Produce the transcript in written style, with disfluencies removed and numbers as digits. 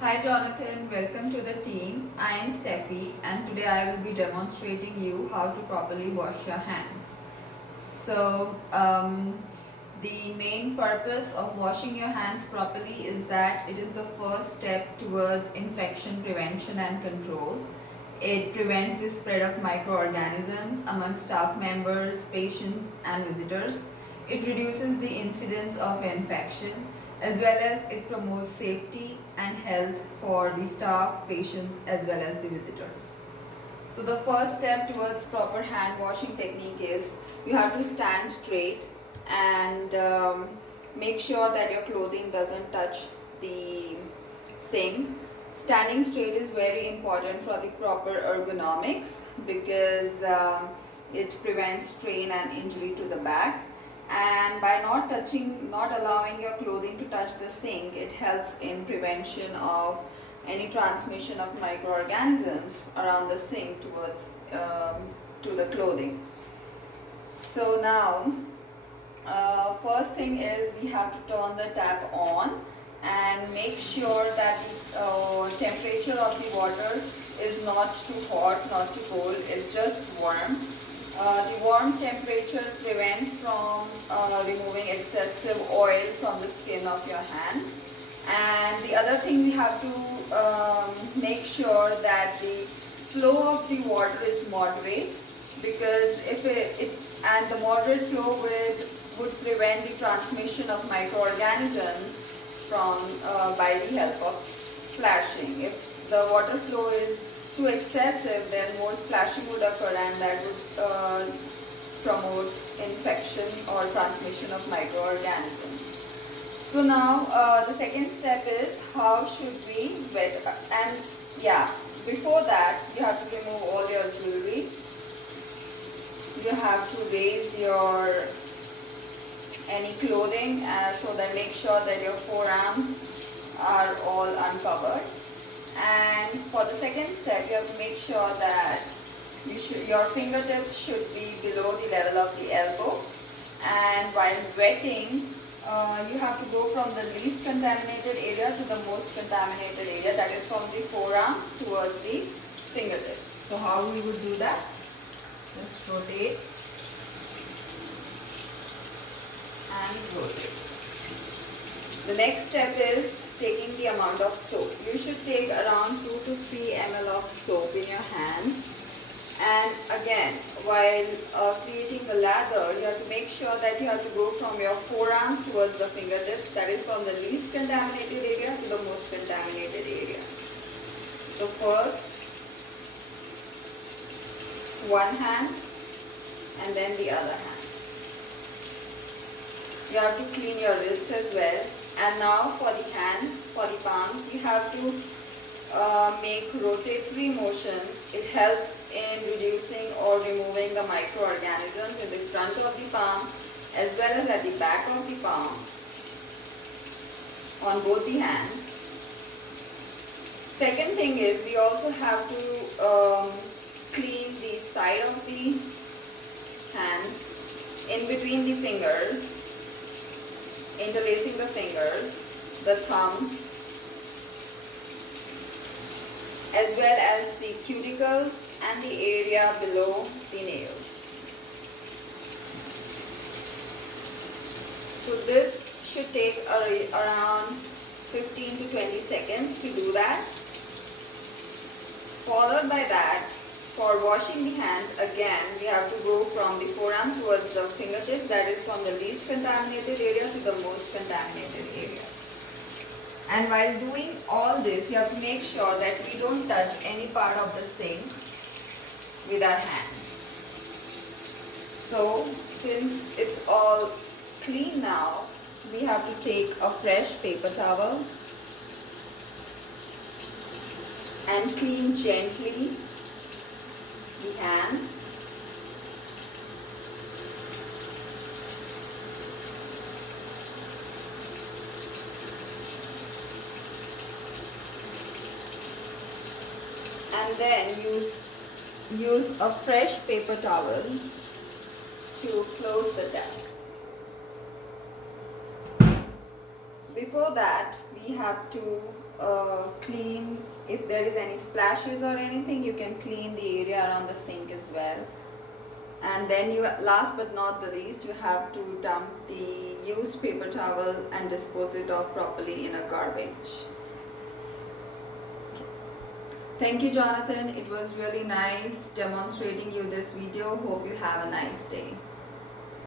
Hi Jonathan, welcome to the team. I am Steffi and today I will be demonstrating you how to properly wash your hands. So, the main purpose of washing your hands properly is that it is the first step towards infection prevention and control. It prevents the spread of microorganisms among staff members, patients and visitors. It reduces the incidence of infection as well as it promotes safety and health for the staff, patients as well as the visitors. So the first step towards proper hand washing technique is you have to stand straight and make sure that your clothing doesn't touch the sink. Standing straight is very important for the proper ergonomics because it prevents strain and injury to the back, and by not allowing your clothing to touch the sink, it helps in prevention of any transmission of microorganisms around the sink towards to the clothing. So now first thing is we have to turn the tap on and make sure that the temperature of the water is not too hot, not too cold, it's just warm. The warm temperature prevents from removing excessive oil from the skin of your hands. And the other thing we have to make sure that the flow of the water is moderate, because if and the moderate flow would prevent the transmission of microorganisms from by the help of splashing. If the water flow is too excessive, then more splashing would occur and that would promote infection or transmission of microorganisms. So now the second step is how should we wet, and yeah, before that you have to remove all your jewelry. You have to raise your any clothing so that make sure that your forearms are all uncovered. And for the second step, you have to make sure that your fingertips should be below the level of the elbow. And while wetting, you have to go from the least contaminated area to the most contaminated area, that is from the forearms towards the fingertips. So how we would do that? Just rotate and rotate. The next step is taking the amount of soap. You should take around 2 to 3 ml of soap in your hands. And again, while creating the lather, you have to make sure that you have to go from your forearms towards the fingertips, that is from the least contaminated area to the most contaminated area. So first, one hand and then the other hand. You have to clean your wrist as well. And now for the hands, for the palms, you have to make rotatory motions. It helps in reducing or removing the microorganisms in the front of the palm as well as at the back of the palm on both the hands. Second thing is we also have to clean the side of the hands, in between the fingers, interlacing the fingers, the thumbs, as well as the cuticles and the area below the nails. So this should take around 15 to 20 seconds to do that. Followed by that, for washing the hands, again we have to go from the forearm towards the fingertips, that is from the least contaminated area to the most contaminated area. And while doing all this, you have to make sure that we don't touch any part of the sink with our hands. So since it's all clean now, we have to take a fresh paper towel and clean gently the hands. And then use a fresh paper towel to close the tap. Before that, we have to clean, if there is any splashes or anything, you can clean the area around the sink as well. And then you, last but not the least, you have to dump the used paper towel and dispose it off properly in a garbage. Thank you, Jonathan. It was really nice demonstrating you this video. Hope you have a nice day.